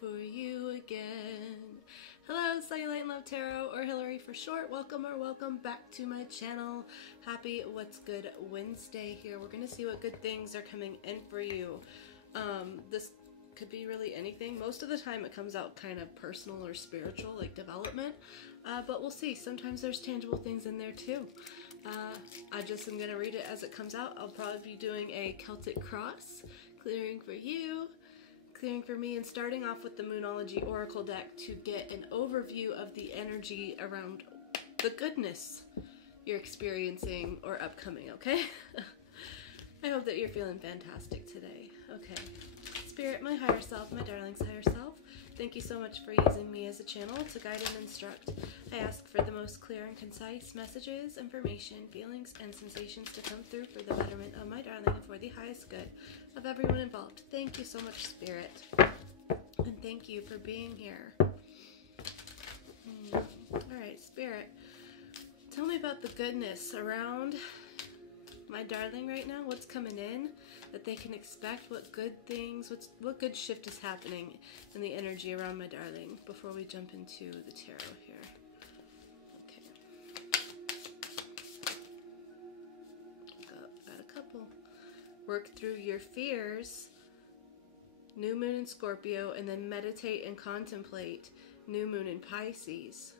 for you again. Hello, Cellulite and Love Tarot, or Hillary for short. Welcome or welcome back to my channel. Happy What's Good Wednesday here. We're going to see what good things are coming in for you. This could be really anything. Most of the time it comes out kind of personal or spiritual, like development, but we'll see. Sometimes there's tangible things in there too. I just am going to read it as it comes out. I'll probably be doing a Celtic cross, clearing for you, clearing for me, and starting off with the Moonology Oracle deck to get an overview of the energy around the goodness you're experiencing or upcoming, okay? I hope that you're feeling fantastic today. Okay. Spirit, my higher self, my darling's higher self, thank you so much for using me as a channel to guide and instruct. I ask for the most clear and concise messages, information, feelings, and sensations to come through for the betterment of my darling and for the highest good of everyone involved. Thank you so much, Spirit. And thank you for being here. Alright, Spirit, tell me about the goodness around my darling right now. What's coming in that they can expect? What good things, what good shift is happening in the energy around my darling before we jump into the tarot here. Okay. Got a couple. Work through your fears. New moon in Scorpio, and then meditate and contemplate. New moon in Pisces.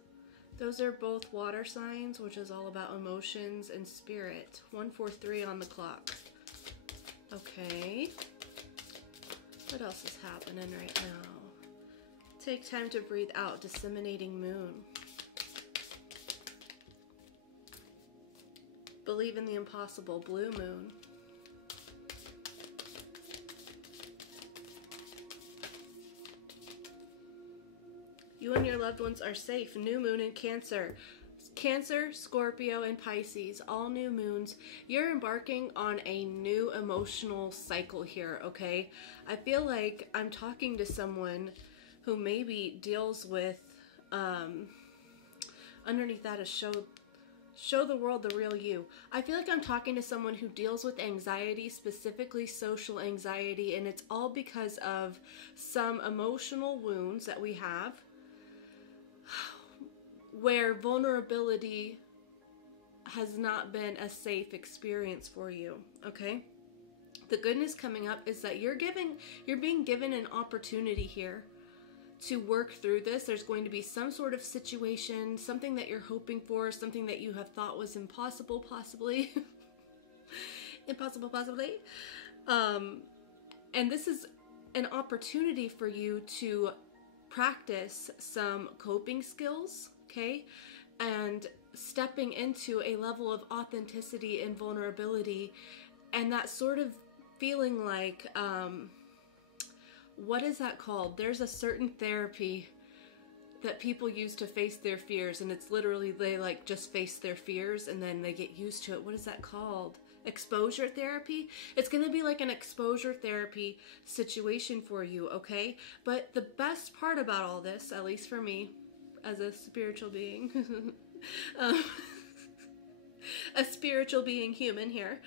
Those are both water signs, which is all about emotions and spirit. 143 on the clock. Okay. What else is happening right now? Take time to breathe out. Disseminating moon. Believe in the impossible. Blue moon. You and your loved ones are safe. New moon in Cancer. Cancer, Scorpio, and Pisces. All new moons. You're embarking on a new emotional cycle here, okay? I feel like I'm talking to someone who maybe deals with, underneath that is show the world the real you. I feel like I'm talking to someone who deals with anxiety, specifically social anxiety, and it's all because of some emotional wounds that we have, where vulnerability has not been a safe experience for you, okay? The goodness coming up is that you're being given an opportunity here to work through this. There's going to be some sort of situation, something that you're hoping for, something that you have thought was impossible, possibly. Impossible, possibly. And this is an opportunity for you to practice some coping skills, okay, and stepping into a level of authenticity and vulnerability, and that sort of feeling like, what is that called? There's a certain therapy that people use to face their fears, and it's literally they like just face their fears and then they get used to it. What is that called? Exposure therapy? It's going to be like an exposure therapy situation for you, okay? But the best part about all this, at least for me, as a spiritual being, a spiritual being human here,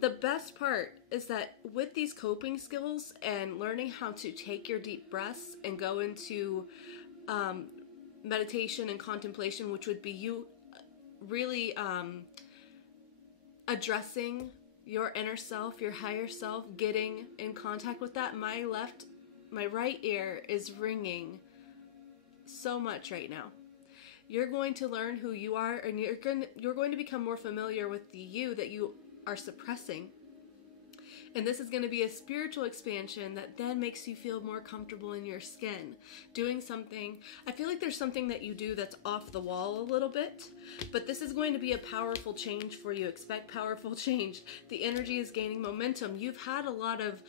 the best part is that with these coping skills and learning how to take your deep breaths and go into meditation and contemplation, which would be you really addressing your inner self, your higher self, getting in contact with that. My right ear is ringing so much right now. You're going to learn who you are, and you're going to become more familiar with the you that you are suppressing. And this is going to be a spiritual expansion that then makes you feel more comfortable in your skin. Doing something, I feel like there's something that you do that's off the wall a little bit, but this is going to be a powerful change for you. Expect powerful change. The energy is gaining momentum. You've had a lot of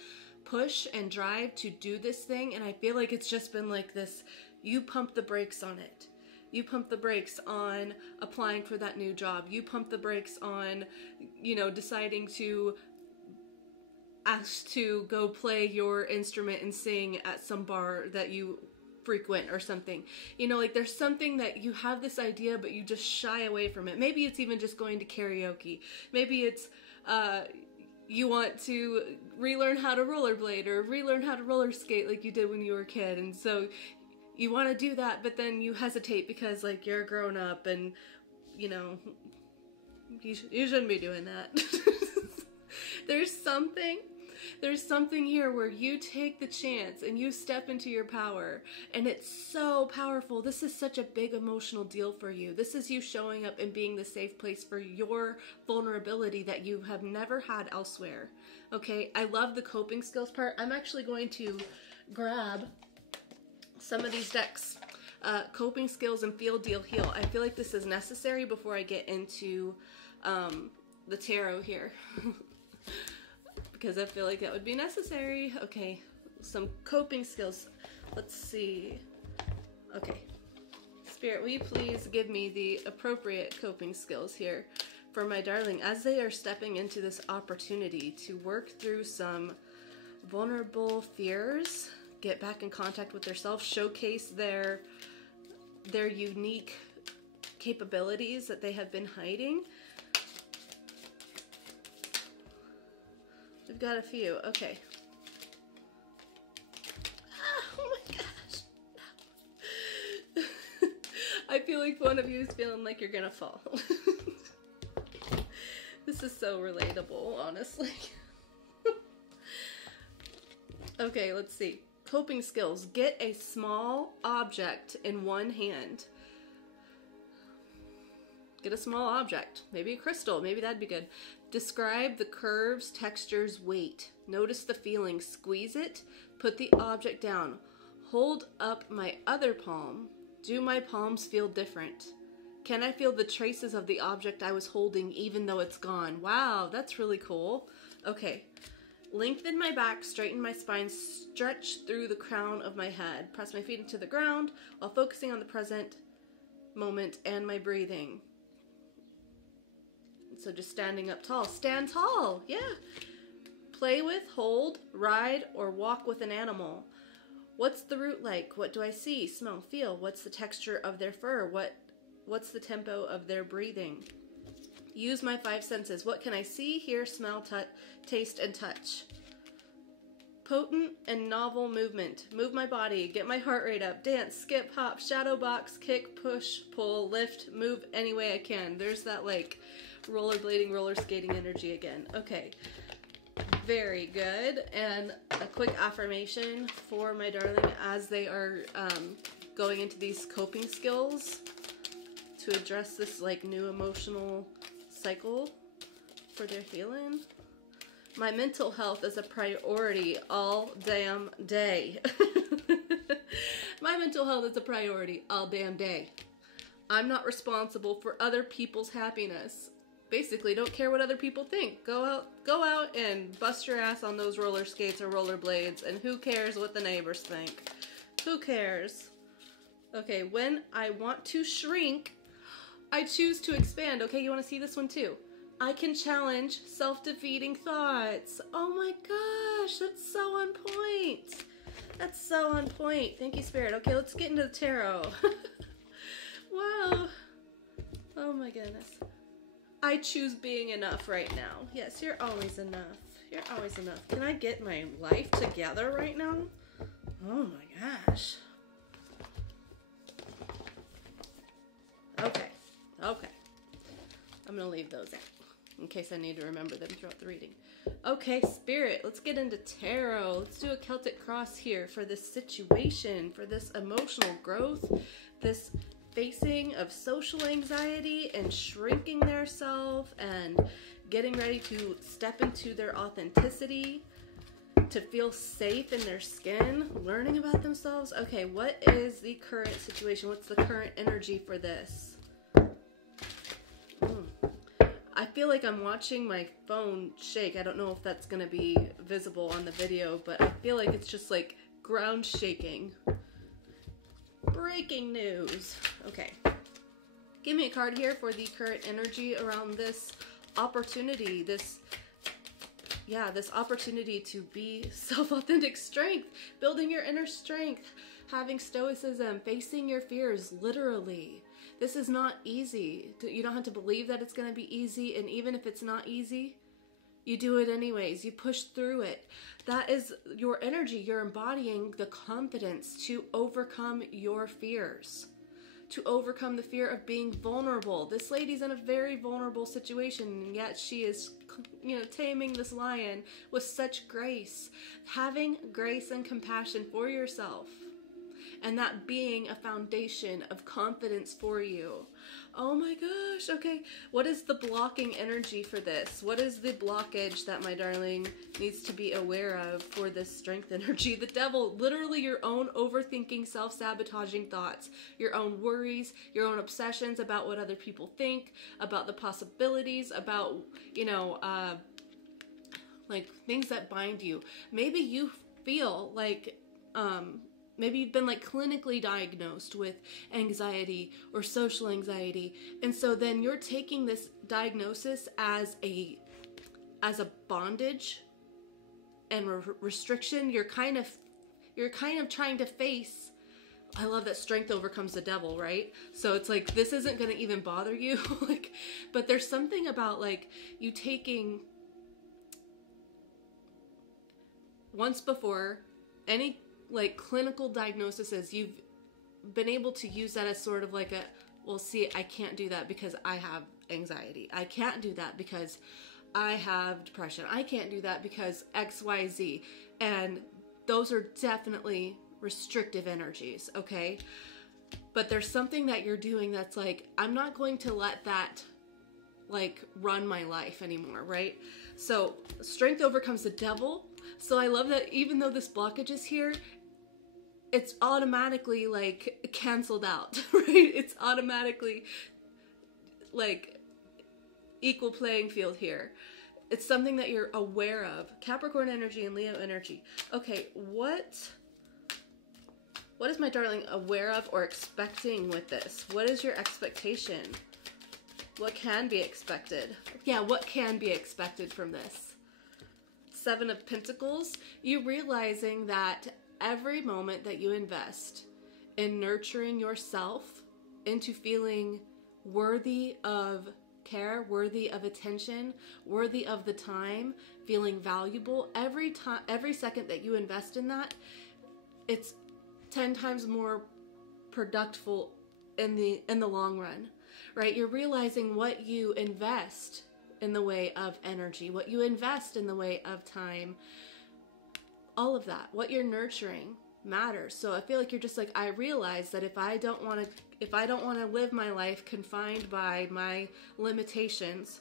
push and drive to do this thing, and I feel like it's just been like this, you pump the brakes on it. You pump the brakes on applying for that new job. You pump the brakes on, you know, deciding to ask to go play your instrument and sing at some bar that you frequent or something. You know, like there's something that you have this idea, but you just shy away from it. Maybe it's even just going to karaoke. Maybe it's, you want to relearn how to rollerblade or relearn how to roller skate like you did when you were a kid. And so you want to do that, but then you hesitate because like you're grown up and you know, you shouldn't be doing that. There's something here where you take the chance and you step into your power, and it's so powerful. This is such a big emotional deal for you. This is you showing up and being the safe place for your vulnerability that you have never had elsewhere. Okay, I love the coping skills part. I'm actually going to grab some of these decks. Coping skills and feel, deal, heal. I feel like this is necessary before I get into the tarot here. Because I feel like that would be necessary. Okay, some coping skills. Let's see. Okay. Spirit, will you please give me the appropriate coping skills here for my darling as they are stepping into this opportunity to work through some vulnerable fears, get back in contact with themselves, showcase their unique capabilities that they have been hiding. We've got a few. Okay. Oh my gosh. I feel like one of you is feeling like you're gonna fall. This is so relatable, honestly. Okay, let's see. Coping skills. Get a small object in one hand. Get a small object. Maybe a crystal. Maybe that'd be good. Describe the curves, textures, weight. Notice the feeling. Squeeze it. Put the object down. Hold up my other palm. Do my palms feel different? Can I feel the traces of the object I was holding even though it's gone? Wow, that's really cool. Okay. Lengthen my back, straighten my spine, stretch through the crown of my head. Press my feet into the ground while focusing on the present moment and my breathing. So just standing up tall. Stand tall, yeah. Play with, hold, ride, or walk with an animal. What's the route like? What do I see, smell, feel? What's the texture of their fur? What's the tempo of their breathing? Use my 5 senses. What can I see, hear, smell, taste, and touch? Potent and novel movement. Move my body. Get my heart rate up. Dance, skip, hop, shadow box, kick, push, pull, lift, move any way I can. There's that like rollerblading, roller skating energy again. Okay. Very good. And a quick affirmation for my darling as they are going into these coping skills to address this like new emotional cycle for their healing. My mental health is a priority all damn day. My mental health is a priority all damn day. I'm not responsible for other people's happiness. Basically, don't care what other people think. Go out and bust your ass on those roller skates or rollerblades, and who cares what the neighbors think? Who cares? Okay, when I want to shrink, I choose to expand. Okay, you want to see this one too? I can challenge self-defeating thoughts. Oh my gosh, that's so on point. That's so on point. Thank you, Spirit. Okay, let's get into the tarot. Wow. Oh my goodness. I choose being enough right now. Yes, you're always enough. You're always enough. Can I get my life together right now? Oh my gosh. Okay. Okay. I'm going to leave those out in case I need to remember them throughout the reading. Okay, Spirit, let's get into tarot. Let's do a Celtic cross here for this situation, for this emotional growth, this facing of social anxiety and shrinking their self and getting ready to step into their authenticity, to feel safe in their skin, learning about themselves. Okay, what is the current situation? What's the current energy for this? I feel like I'm watching my phone shake. I don't know if that's going to be visible on the video, but I feel like it's just like ground shaking. Breaking news. Okay. Give me a card here for the current energy around this opportunity, this opportunity to be self-authentic strength, building your inner strength, having stoicism, facing your fears, literally. This is not easy. You don't have to believe that it's going to be easy, and even if it's not easy, You do it anyways. You push through it. That is your energy. You're embodying the confidence to overcome your fears, to overcome the fear of being vulnerable. This lady's in a very vulnerable situation, and yet she is, taming this lion with such grace. Having grace and compassion for yourself, and that being a foundation of confidence for you. Oh my gosh, okay. What is the blocking energy for this? What is the blockage that my darling needs to be aware of for this strength energy? The devil, literally your own overthinking, self-sabotaging thoughts, your own worries, your own obsessions about what other people think, about the possibilities, about, like things that bind you. Maybe you feel like, maybe you've been like clinically diagnosed with anxiety or social anxiety. And so then you're taking this diagnosis as a bondage and restriction. You're kind of trying to face, I love that strength overcomes the devil, right? So it's like, this isn't going to even bother you. But there's something about like you taking once before any like clinical diagnosis is, you've been able to use that as sort of like well, see, I can't do that because I have anxiety. I can't do that because I have depression. I can't do that because X, Y, Z. And those are definitely restrictive energies, okay? But there's something that you're doing that's like, I'm not going to let that like run my life anymore, right? So strength overcomes the devil. So I love that even though this blockage is here, it's automatically like canceled out, right? It's automatically like equal playing field here. It's something that you're aware of. Capricorn energy and Leo energy. Okay, what is my darling aware of or expecting with this? What is your expectation? What can be expected? Yeah, what can be expected from this? Seven of Pentacles. You realizing that every moment that you invest in nurturing yourself into feeling worthy of care, worthy of attention, worthy of the time, feeling valuable, every second that you invest in that, it's 10 times more productive in the long run, right? You're realizing what you invest in the way of energy, what you invest in the way of time, all of that, what you're nurturing matters. So I feel like you're just like, I realize that if I don't want to live my life confined by my limitations,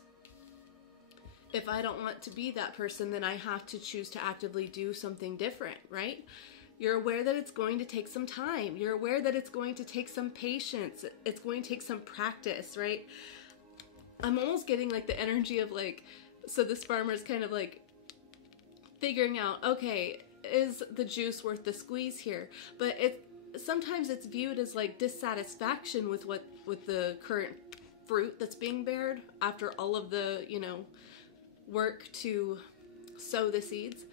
if I don't want to be that person, then I have to choose to actively do something different, right? You're aware that it's going to take some time. You're aware that it's going to take some patience. It's going to take some practice, right? I'm almost getting like the energy of like, so this farmer is kind of like figuring out, okay, is the juice worth the squeeze here? But sometimes it's viewed as like dissatisfaction with the current fruit that's being bared after all of the, work to sow the seeds.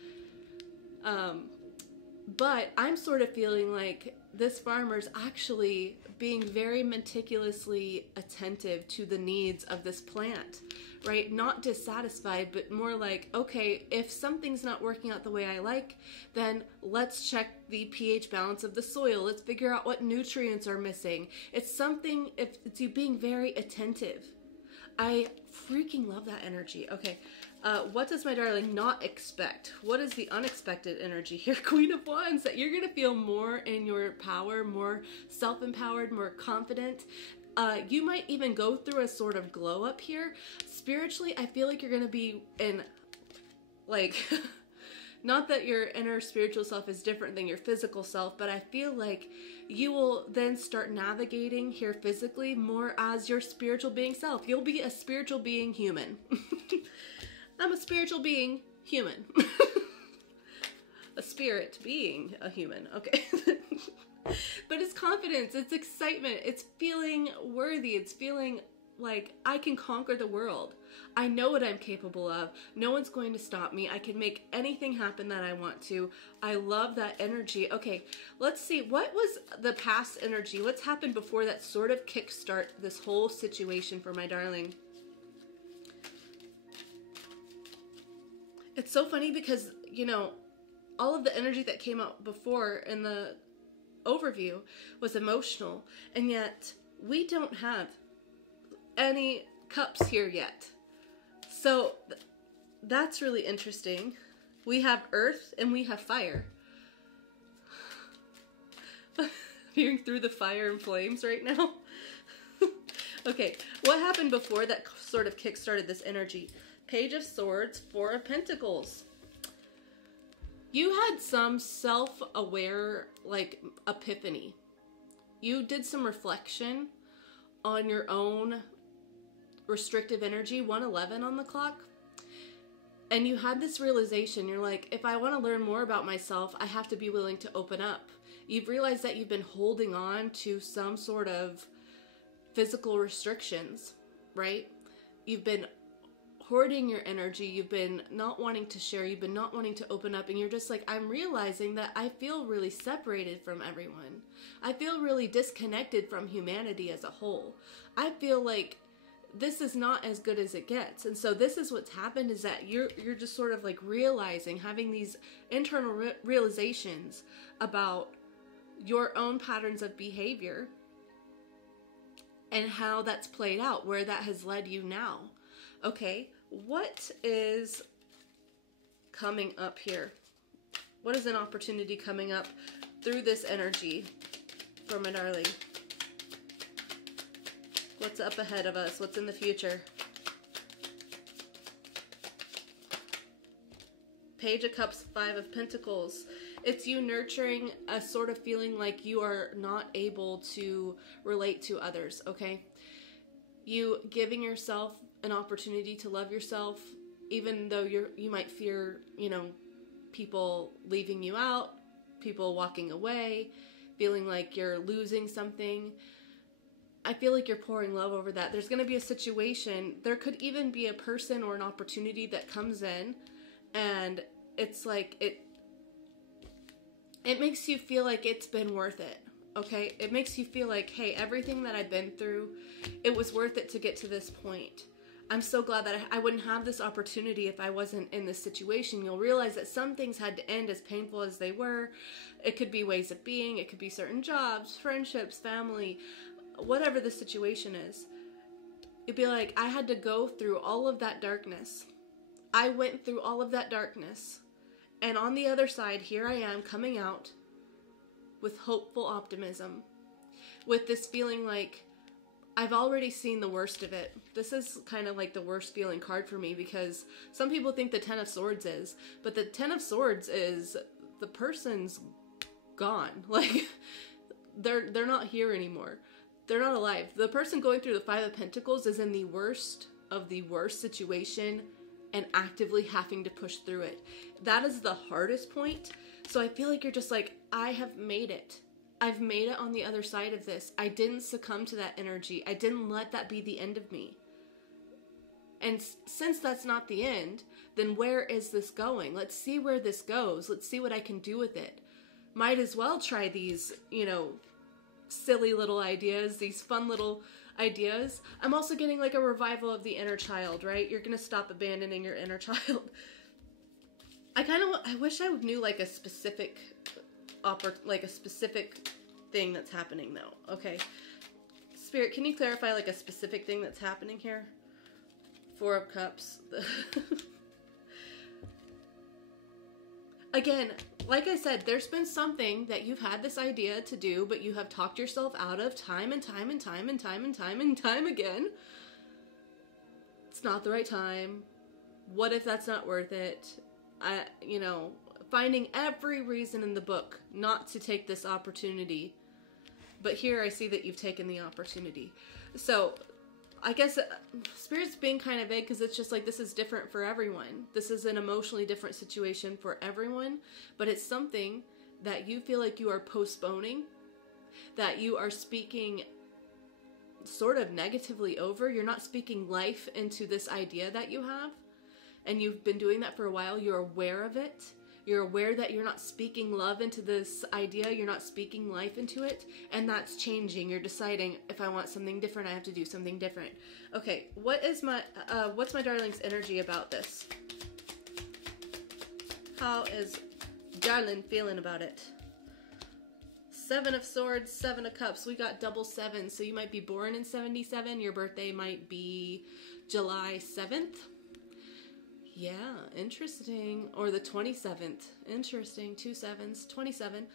But I'm sort of feeling like this farmer's actually being very meticulously attentive to the needs of this plant, right? Not dissatisfied, but more like, okay, if something's not working out the way I like, then let's check the pH balance of the soil. Let's figure out what nutrients are missing. It's you being very attentive. I freaking love that energy. Okay. What does my darling not expect? What is the unexpected energy here? Queen of Wands, that you're going to feel more in your power, more self-empowered, more confident. You might even go through a sort of glow up here. Spiritually, I feel like you're going to be in, like, not that your inner spiritual self is different than your physical self, but I feel like you will then start navigating here physically more as your spiritual being self. You'll be a spiritual being human. I'm a spiritual being human. A spirit being a human. Okay. But it's confidence, it's excitement, it's feeling worthy, it's feeling like I can conquer the world. I know what I'm capable of. No one's going to stop me. I can make anything happen that I want to. I love that energy. Okay, let's see. What was the past energy? What's happened before that sort of kickstart this whole situation for my darling? It's so funny because, you know, all of the energy that came out before in the overview was emotional, and yet we don't have any cups here yet. So that's really interesting. We have earth and we have fire. Peering through the fire and flames right now. Okay, what happened before that sort of kick-started this energy? Page of Swords, Four of Pentacles. You had some self-aware, like, epiphany. You did some reflection on your own restrictive energy, 111 on the clock. And you had this realization. You're like, if I want to learn more about myself, I have to be willing to open up. You've realized that you've been holding on to some sort of physical restrictions, right? You've been hoarding your energy. You've been not wanting to share. You've been not wanting to open up. And you're just like, I'm realizing that I feel really separated from everyone. I feel really disconnected from humanity as a whole. I feel like this is not as good as it gets. And so this is what's happened, is that you're just sort of like realizing, having these internal realizations about your own patterns of behavior and how that's played out, where that has led you now. Okay, what is coming up here? What is an opportunity coming up through this energy for my darling? What's up ahead of us? What's in the future? Page of Cups, Five of Pentacles. It's you nurturing a sort of feeling like you are not able to relate to others, okay? You giving yourself an opportunity to love yourself, even though you might fear, you know, people leaving you out, people walking away, feeling like you're losing something. I feel like you're pouring love over that. There's going to be a situation. There could even be a person or an opportunity that comes in, and it's like it makes you feel like it's been worth it. Okay? It makes you feel like, hey, everything that I've been through, it was worth it to get to this point. I'm so glad that I wouldn't have this opportunity if I wasn't in this situation. You'll realize that some things had to end, as painful as they were. It could be ways of being. It could be certain jobs, friendships, family, whatever the situation is. You'd be like, I had to go through all of that darkness. I went through all of that darkness. And on the other side, here I am coming out with hopeful optimism. With this feeling like I've already seen the worst of it. This is kind of like the worst feeling card for me, because some people think the Ten of Swords is. But the Ten of Swords is the person's gone. Like, they're not here anymore. They're not alive. The person going through the Five of Pentacles is in the worst of the worst situation and actively having to push through it. That is the hardest point. So I feel like you're just like, I have made it. I've made it on the other side of this. I didn't succumb to that energy. I didn't let that be the end of me. And since that's not the end, then where is this going? Let's see where this goes. Let's see what I can do with it. Might as well try these, you know, silly little ideas, these fun little ideas. I'm also getting like a revival of the inner child, right? You're gonna stop abandoning your inner child. I wish I knew like a specific thing that's happening though. Okay, Spirit, can you clarify like a specific thing that's happening here? Four of Cups. Again, like I said, there's been something that you've had this idea to do, but you have talked yourself out of time and time and time and time and time and time again. It's not the right time. What if that's not worth it? You know, finding every reason in the book not to take this opportunity. But here I see that you've taken the opportunity. So I guess Spirit's being kind of vague because it's just like, this is different for everyone. This is an emotionally different situation for everyone, but it's something that you feel like you are postponing, that you are speaking sort of negatively over. You're not speaking life into this idea that you have, and you've been doing that for a while. You're aware of it. You're aware that you're not speaking love into this idea. You're not speaking life into it. And that's changing. You're deciding, if I want something different, I have to do something different. Okay, what's my darling's energy about this? How is darling feeling about it? 7 of Swords, 7 of Cups. We got double 7, so you might be born in 77. Your birthday might be July 7th. Yeah, interesting. Or the 27th. Interesting. 2 7s. 27.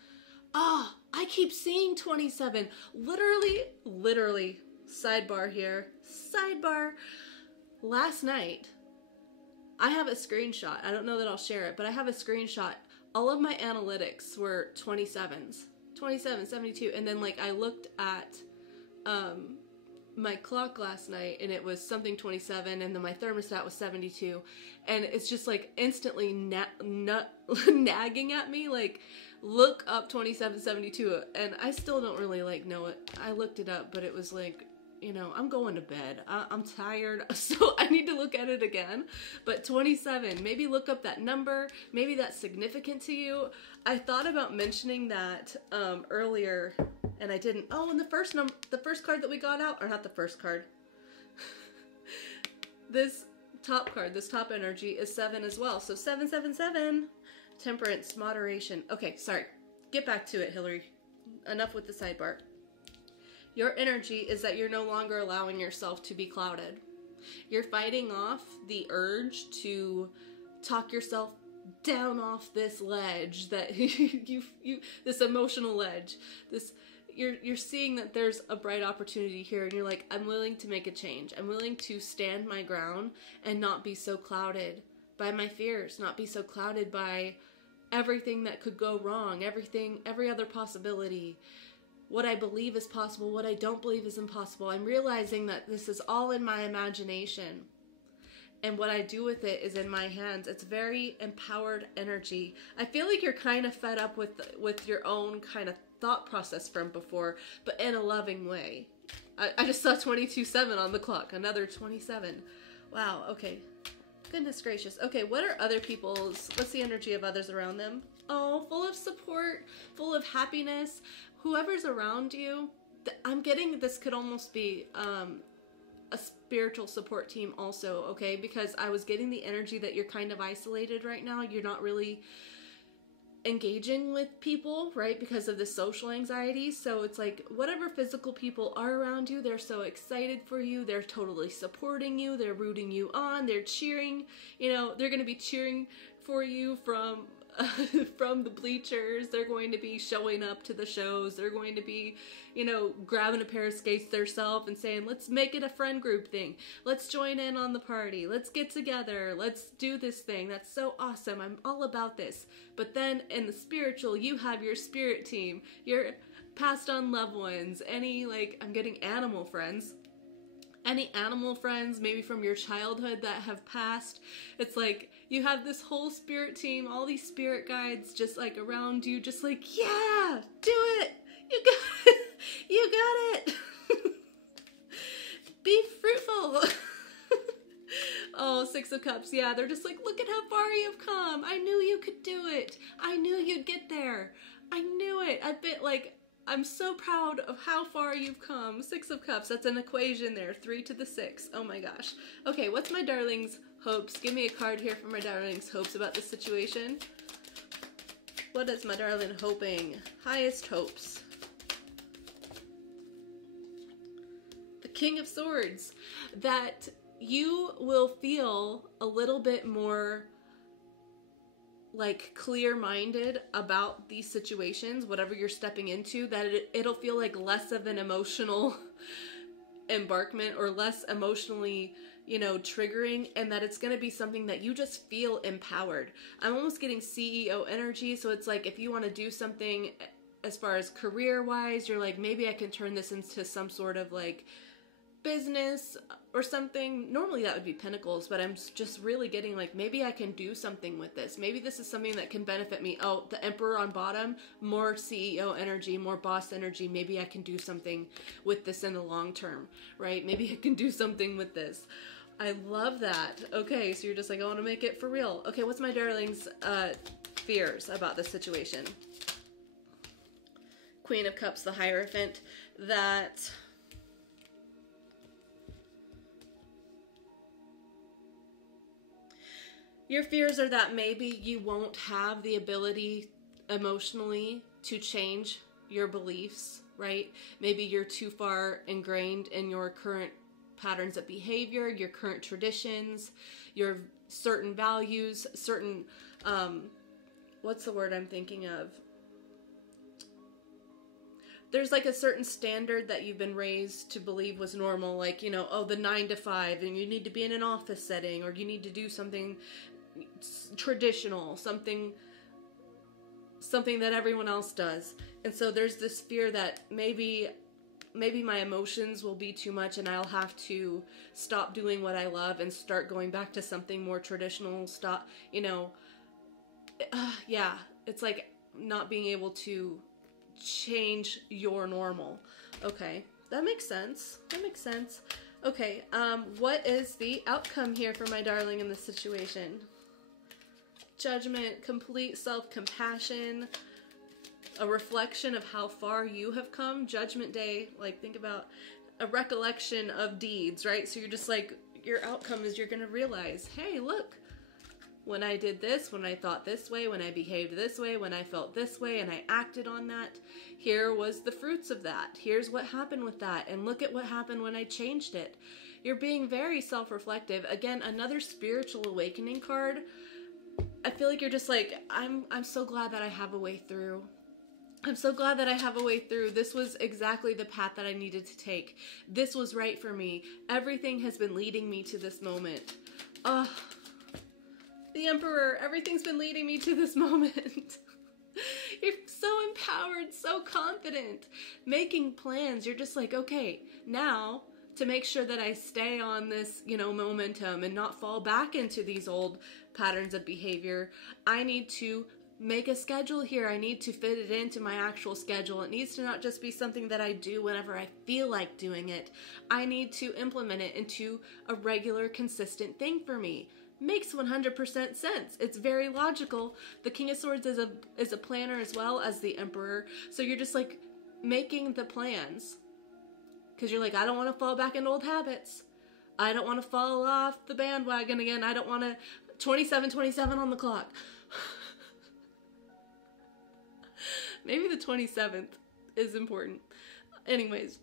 Ah, I keep seeing 27. Literally. Sidebar here. Sidebar. Last night, I have a screenshot. I don't know that I'll share it, but I have a screenshot. All of my analytics were 27s. 27, 72, and then like I looked at my clock last night and it was something 27, and then my thermostat was 72, and it's just like instantly nagging at me like, look up 27, 72, and I still don't really like know it. I looked it up, but it was like, you know, I'm going to bed. I'm tired, so I need to look at it again. But 27, maybe look up that number. Maybe that's significant to you. I thought about mentioning that earlier, and I didn't. Oh, and the first card that we got out, or not the first card. This top card, this top energy is 7 as well. So 777, temperance, moderation. Okay, sorry. Get back to it, Hillary. Enough with the sidebar. Your energy is that you're no longer allowing yourself to be clouded. You're fighting off the urge to talk yourself down off this ledge that you this emotional ledge. You're seeing that there's a bright opportunity here, and you're like, I'm willing to make a change. I'm willing to stand my ground and not be so clouded by my fears, not be so clouded by everything that could go wrong, every other possibility. What I believe is possible, what I don't believe is impossible. I'm realizing that this is all in my imagination. And what I do with it is in my hands. It's very empowered energy. I feel like you're kind of fed up with your own kind of thought process from before, but in a loving way. I just saw 22-7 on the clock. Another 27. Wow, okay. Goodness gracious. Okay, what's the energy of others around them? Oh, full of support, full of happiness. Whoever's around you, I'm getting this could almost be a spiritual support team also, okay? Because I was getting the energy that you're kind of isolated right now. You're not really engaging with people, right? Because of the social anxiety. So it's like whatever physical people are around you, they're so excited for you. They're totally supporting you. They're rooting you on. They're cheering. You know, they're going to be cheering for you from the bleachers. They're going to be showing up to the shows. They're going to be, you know, grabbing a pair of skates themselves and saying, let's make it a friend group thing. Let's join in on the party. Let's get together. Let's do this thing. That's so awesome. I'm all about this. But then in the spiritual, you have your spirit team, your passed on loved ones, I'm getting animal friends. Any animal friends, maybe from your childhood that have passed. It's like you have this whole spirit team, all these spirit guides just like around you, just like, yeah, do it. You got it. You got it. Be fruitful. Oh, 6 of Cups. Yeah, they're just like, look at how far you've come. I knew you could do it. I knew you'd get there. I knew it. I'm so proud of how far you've come. 6 of Cups, that's an equation there. 3 to the 6. Oh my gosh. Okay, what's my darling's hopes? Give me a card here for my darling's hopes about this situation. What is my darling hoping? Highest hopes. The King of Swords. That you will feel a little bit more like clear-minded about these situations, whatever you're stepping into, that it'll feel like less of an emotional embarkment or less emotionally, you know, triggering, and that it's going to be something that you just feel empowered. I'm almost getting CEO energy, so it's like if you want to do something as far as career-wise, you're like, maybe I can turn this into some sort of like business or something. Normally that would be Pentacles, but I'm just really getting like, maybe I can do something with this. Maybe this is something that can benefit me. Oh, the Emperor on bottom, more CEO energy, more boss energy. Maybe I can do something with this in the long term, right? Maybe I can do something with this. I love that. Okay, so you're just like, I want to make it for real. Okay, what's my darling's fears about this situation? Queen of Cups, the Hierophant, that Your fears are that maybe you won't have the ability emotionally to change your beliefs, right? Maybe you're too far ingrained in your current patterns of behavior, your current traditions, your certain values, certain, what's the word I'm thinking of? There's like a certain standard that you've been raised to believe was normal, like, you know, oh, the 9 to 5, and you need to be in an office setting, or you need to do something traditional, something that everyone else does. And so there's this fear that maybe my emotions will be too much and I'll have to stop doing what I love and start going back to something more traditional, stop, you know, yeah, it's like not being able to change your normal. Okay, that makes sense. That makes sense. Okay, what is the outcome here for my darling in this situation? Judgment, complete self-compassion, a reflection of how far you have come. Judgment Day, like, think about a recollection of deeds, right? So you're just like, your outcome is you're going to realize, hey, look, when I did this, when I thought this way, when I behaved this way, when I felt this way, and I acted on that, here was the fruits of that. Here's what happened with that, and look at what happened when I changed it. You're being very self-reflective. Again, another spiritual awakening card. I feel like you're just like, I'm so glad that I have a way through. I'm so glad that I have a way through. This was exactly the path that I needed to take. This was right for me. Everything has been leading me to this moment. The Emperor, everything's been leading me to this moment. You're so empowered, so confident, making plans. You're just like, okay, now to make sure that I stay on this, you know, momentum and not fall back into these old patterns of behavior, I need to make a schedule here. I need to fit it into my actual schedule. It needs to not just be something that I do whenever I feel like doing it. I need to implement it into a regular, consistent thing for me. Makes 100% sense. It's very logical. The King of Swords is a planner as well as the Emperor. So you're just like making the plans. Because you're like, I don't want to fall back into old habits. I don't want to fall off the bandwagon again. I don't want to 27 on the clock. Maybe the 27th is important. Anyways.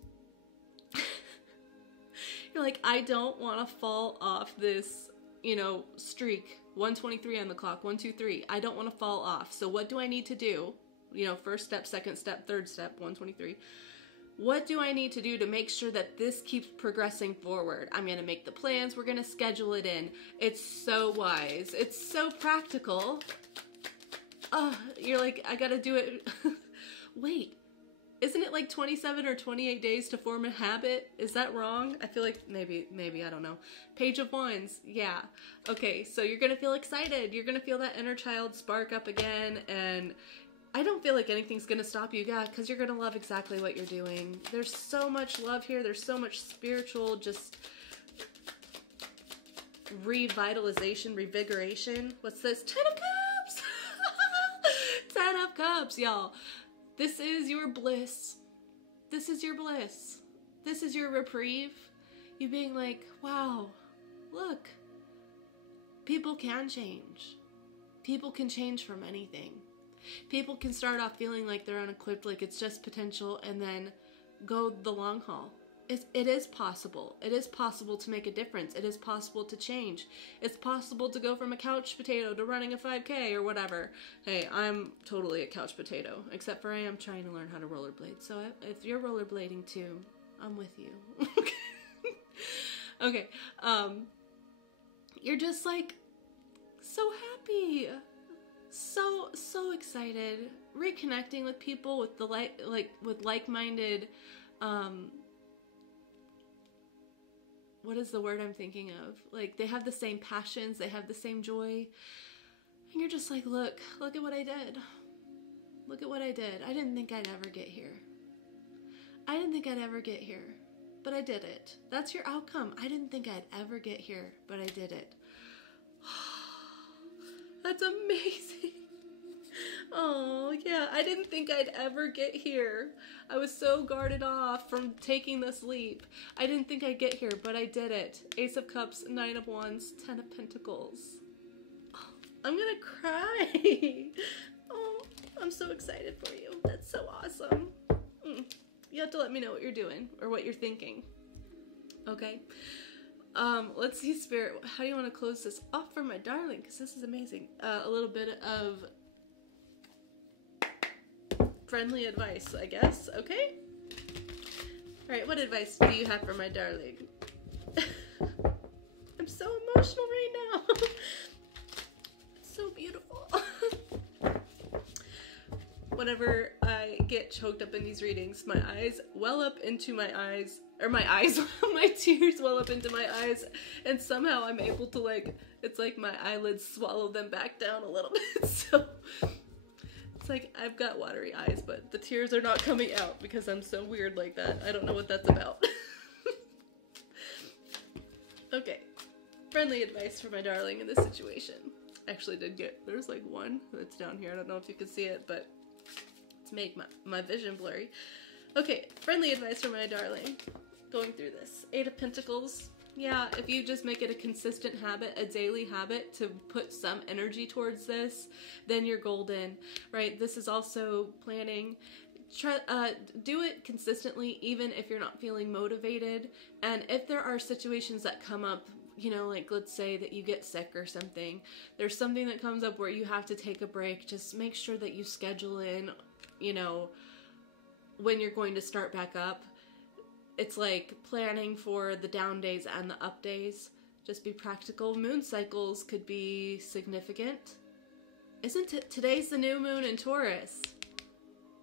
You're like, I don't want to fall off this, you know, streak. 123 on the clock, 1, 2, 3. I don't want to fall off. So what do I need to do? You know, first step, second step, third step, 123. What do I need to do to make sure that this keeps progressing forward? I'm going to make the plans. We're going to schedule it in. It's so wise. It's so practical. You're like, I got to do it. Wait, isn't it like 27 or 28 days to form a habit? Is that wrong? I feel like maybe, I don't know. Page of Wands. Yeah. Okay. So you're going to feel excited. You're going to feel that inner child spark up again. And I don't feel like anything's going to stop you, yeah, because you're going to love exactly what you're doing. There's so much love here. There's so much spiritual, just revitalization, revigoration. What's this? 10 of Cups! 10 of Cups, y'all. This is your bliss. This is your bliss. This is your reprieve. You being like, wow, look, people can change. People can change from anything. People can start off feeling like they're unequipped, like it's just potential, and then go the long haul. It is possible. It is possible to make a difference. It is possible to change. It's possible to go from a couch potato to running a 5K or whatever. Hey, I'm totally a couch potato, except for I am trying to learn how to rollerblade. So if you're rollerblading too, I'm with you. Okay. You're just like so happy. So excited, reconnecting with people with the with like-minded, what is the word I'm thinking of? Like, they have the same passions, they have the same joy, and you're just like, look at what I did. Look at what I did. I didn't think I'd ever get here. I didn't think I'd ever get here, but I did it. That's your outcome. I didn't think I'd ever get here, but I did it. That's amazing. Oh, yeah, I didn't think I'd ever get here. I was so guarded off from taking this leap. I didn't think I'd get here, but I did it. Ace of Cups, 9 of Wands, 10 of Pentacles. Oh, I'm gonna cry. Oh, I'm so excited for you. That's so awesome. You have to let me know what you're doing or what you're thinking. Okay. Let's see, Spirit. How do you want to close this off for my darling? Because this is amazing. A little bit of friendly advice, I guess. Okay. All right. What advice do you have for my darling? I'm so emotional right now. It's so beautiful. Whenever I get choked up in these readings, my eyes well up into my eyes, or my tears well up into my eyes, and somehow I'm able to, like, it's like my eyelids swallow them back down a little bit, so it's like I've got watery eyes, but the tears are not coming out because I'm so weird like that. I don't know what that's about. Okay, friendly advice for my darling in this situation. Actually did get, there's like one that's down here, I don't know if you can see it, but make my vision blurry. Okay, friendly advice for my darling going through this. 8 of Pentacles. Yeah, if you just make it a consistent habit, a daily habit to put some energy towards this, then you're golden, right? This is also planning. Do it consistently even if you're not feeling motivated, and if there are situations that come up, you know, like let's say that you get sick or something, there's something that comes up where you have to take a break, just make sure that you schedule in, you know, when you're going to start back up. It's like planning for the down days and the up days. Just be practical. Moon cycles could be significant. Isn't it? Today's the new moon in Taurus.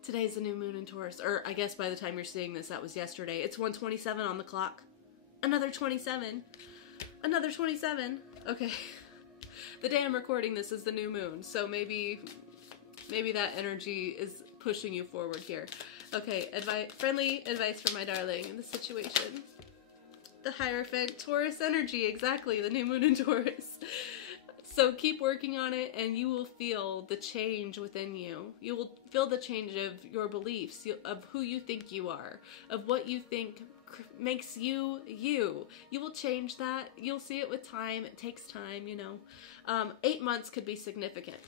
Today's the new moon in Taurus. Or I guess by the time you're seeing this, that was yesterday. It's 1:27 on the clock. Another 27. Another 27. Okay. The day I'm recording this is the new moon. So maybe that energy is pushing you forward here. Okay, friendly advice for my darling in this situation. The Hierophant, Taurus energy, exactly, the new moon in Taurus. So keep working on it and you will feel the change within you. You will feel the change of your beliefs, of who you think you are, of what you think makes you you. You will change that. You'll see it with time. It takes time, you know. 8 months could be significant.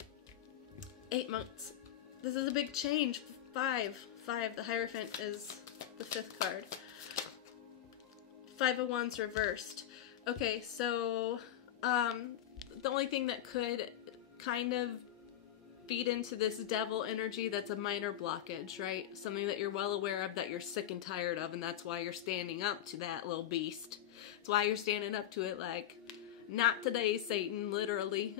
8 months. This is a big change. 5. The Hierophant is the 5th card. 5 of Wands reversed. Okay, so the only thing that could kind of feed into this devil energy that's a minor blockage, right? Something that you're well aware of, that you're sick and tired of, and that's why you're standing up to that little beast. That's why you're standing up to it like, not today, Satan, literally.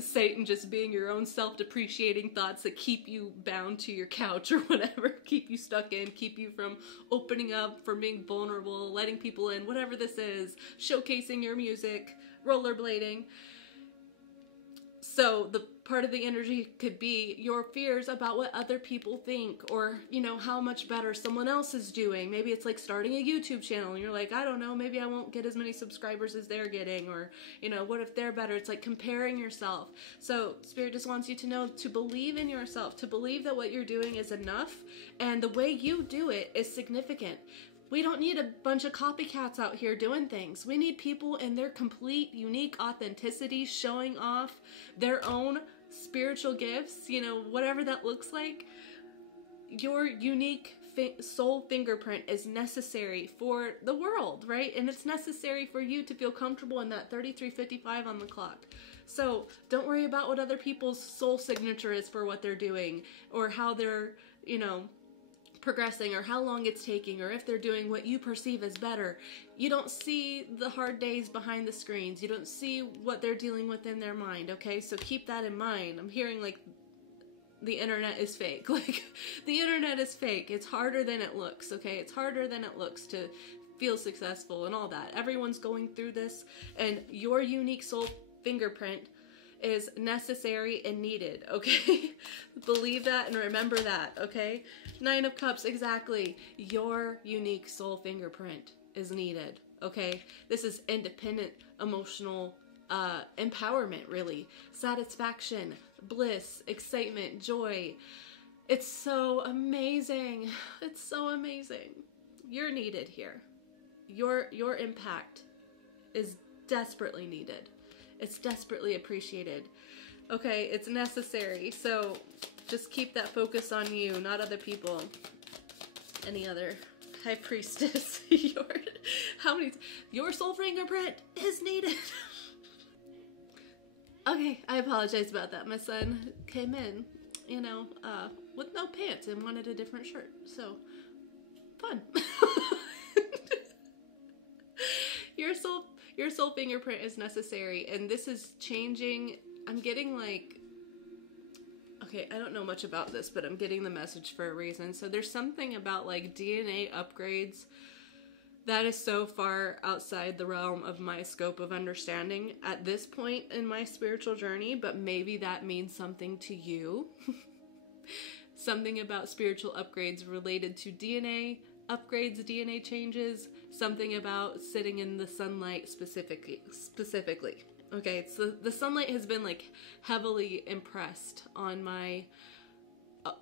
Satan just being your own self-depreciating thoughts that keep you bound to your couch or whatever, keep you stuck in, keep you from opening up, from being vulnerable, letting people in, whatever this is, showcasing your music, rollerblading. So the part of the energy could be your fears about what other people think, or, you know, how much better someone else is doing. Maybe it's like starting a YouTube channel and you're like, I don't know, maybe I won't get as many subscribers as they're getting, or, you know, what if they're better? It's like comparing yourself. So Spirit just wants you to know to believe in yourself, to believe that what you're doing is enough, and the way you do it is significant. We don't need a bunch of copycats out here doing things. We need people in their complete, unique authenticity, showing off their own spiritual gifts, you know, whatever that looks like. Your unique soul fingerprint is necessary for the world, right? And it's necessary for you to feel comfortable in that 33:55 on the clock. So don't worry about what other people's soul signature is for what they're doing, or how they're, you know, progressing, or how long it's taking, or if they're doing what you perceive as better. You don't see the hard days behind the screens. You don't see what they're dealing with in their mind, okay? So keep that in mind. I'm hearing like the internet is fake. Like, the internet is fake. It's harder than it looks, okay? It's harder than it looks to feel successful and all that. Everyone's going through this, and your unique soul fingerprint is necessary and needed, okay? Believe that and remember that, okay? 9 of Cups, exactly. Your unique soul fingerprint is needed, okay? This is independent, emotional empowerment, really. Satisfaction, bliss, excitement, joy. It's so amazing. It's so amazing. You're needed here. Your impact is desperately needed It's desperately appreciated. Okay, it's necessary. So just keep that focus on you, not other people. Any other high priestess. Your soul fingerprint is needed. Okay, I apologize about that. My son came in, you know, with no pants and wanted a different shirt. So, fun. Your soul fingerprint is necessary, and this is changing. I'm getting like, okay, I don't know much about this, but I'm getting the message for a reason. So there's something about like DNA upgrades that is so far outside the realm of my scope of understanding at this point in my spiritual journey, but maybe that means something to you. Something about spiritual upgrades related to DNA upgrades, DNA changes, something about sitting in the sunlight specifically. Okay, so the sunlight has been like heavily impressed on my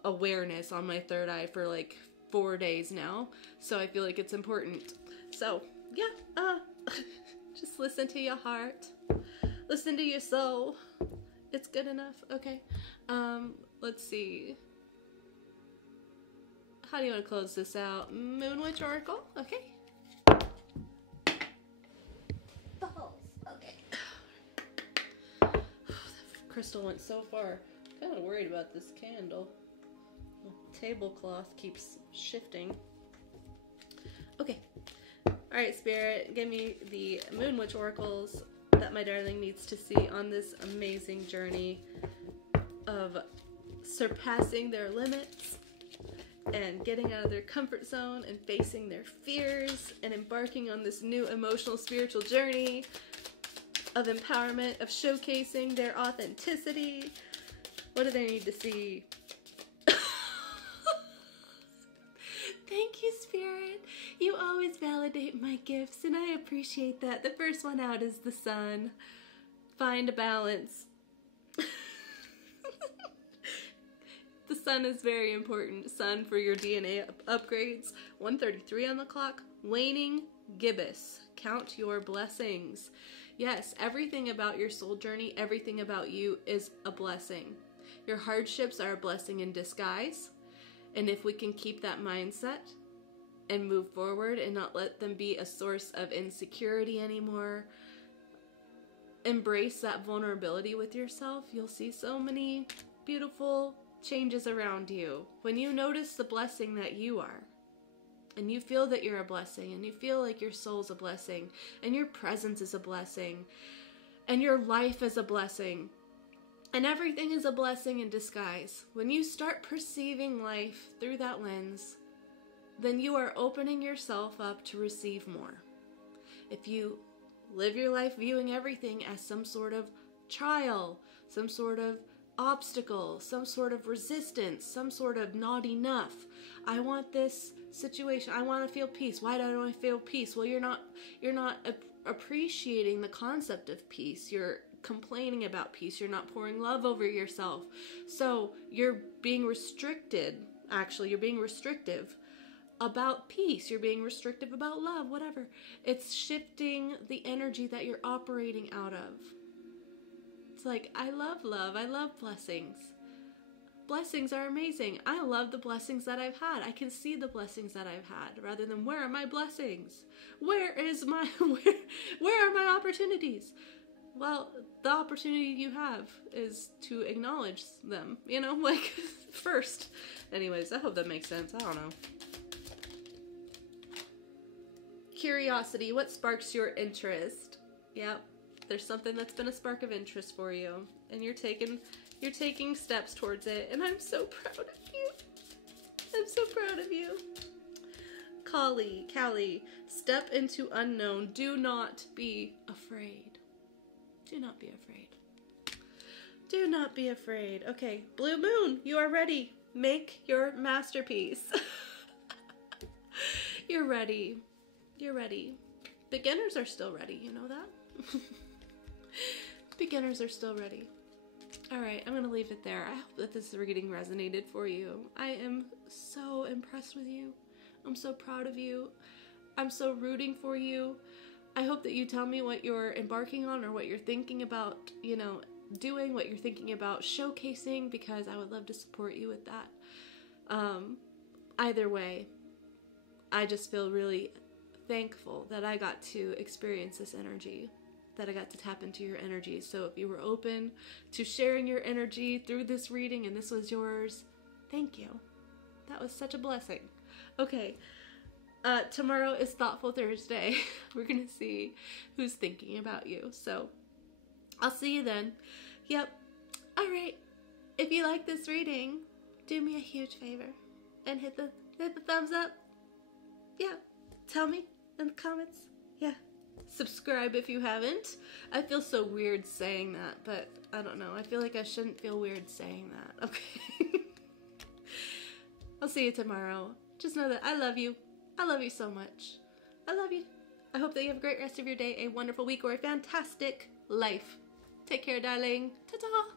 awareness, on my third eye for like 4 days now. So I feel like it's important. So yeah, just listen to your heart, listen to your soul. It's good enough. Okay. Let's see. How do you want to close this out? Moon Witch Oracle. Okay. The holes. Okay. The crystal went so far. I'm kind of worried about this candle. The tablecloth keeps shifting. Okay. Alright, Spirit, give me the Moon Witch Oracles that my darling needs to see on this amazing journey of surpassing their limits and getting out of their comfort zone and facing their fears and embarking on this new emotional spiritual journey of empowerment, of showcasing their authenticity. What do they need to see? Thank you, Spirit. You always validate my gifts, and I appreciate that. The first one out is the sun. Find a balance. The sun is very important. Sun for your DNA upgrades. 1:33 on the clock. Waning gibbous. Count your blessings. Yes, everything about your soul journey, everything about you is a blessing. Your hardships are a blessing in disguise. And if we can keep that mindset and move forward and not let them be a source of insecurity anymore, embrace that vulnerability with yourself, you'll see so many beautiful changes around you. When you notice the blessing that you are, and you feel that you're a blessing, and you feel like your soul's a blessing, and your presence is a blessing, and your life is a blessing, and everything is a blessing in disguise. When you start perceiving life through that lens, then you are opening yourself up to receive more. If you live your life viewing everything as some sort of trial, some sort of obstacle, some sort of resistance, some sort of not enough. I want this situation. I want to feel peace. Why don't I feel peace? Well, you're not appreciating the concept of peace. You're complaining about peace. You're not pouring love over yourself. So you're being restricted. Actually, you're being restrictive about peace. You're being restrictive about love, whatever. It's shifting the energy that you're operating out of. It's like, I love love. I love blessings. Blessings are amazing. I love the blessings that I've had. I can see the blessings that I've had rather than where are my blessings? Where are my opportunities? Well, the opportunity you have is to acknowledge them, you know, like first. Anyways, I hope that makes sense. I don't know. Curiosity, what sparks your interest? Yep. There's something that's been a spark of interest for you, and you're taking steps towards it, and I'm so proud of you. I'm so proud of you. Callie, step into unknown. Do not be afraid. Do not be afraid. Do not be afraid. Okay, Blue Moon, you are ready. Make your masterpiece. You're ready. You're ready. Beginners are still ready, you know that? Beginners are still ready. Alright, I'm going to leave it there. I hope that this reading resonated for you. I am so impressed with you. I'm so proud of you. I'm so rooting for you. I hope that you tell me what you're embarking on or what you're thinking about, you know, doing, what you're thinking about showcasing, because I would love to support you with that. Either way, I just feel really thankful that I got to experience this energy, that I got to tap into your energy. So if you were open to sharing your energy through this reading and this was yours, thank you. That was such a blessing. Okay, tomorrow is Thoughtful Thursday. We're gonna see who's thinking about you. So I'll see you then. Yep. All right. If you like this reading, do me a huge favor and hit the thumbs up. Yeah. Tell me in the comments. Yeah. Subscribe if you haven't. I feel so weird saying that, but I don't know. I feel like I shouldn't feel weird saying that. Okay. I'll see you tomorrow. Just know that I love you. I love you so much. I love you. I hope that you have a great rest of your day, a wonderful week, or a fantastic life. Take care, darling. Ta-ta.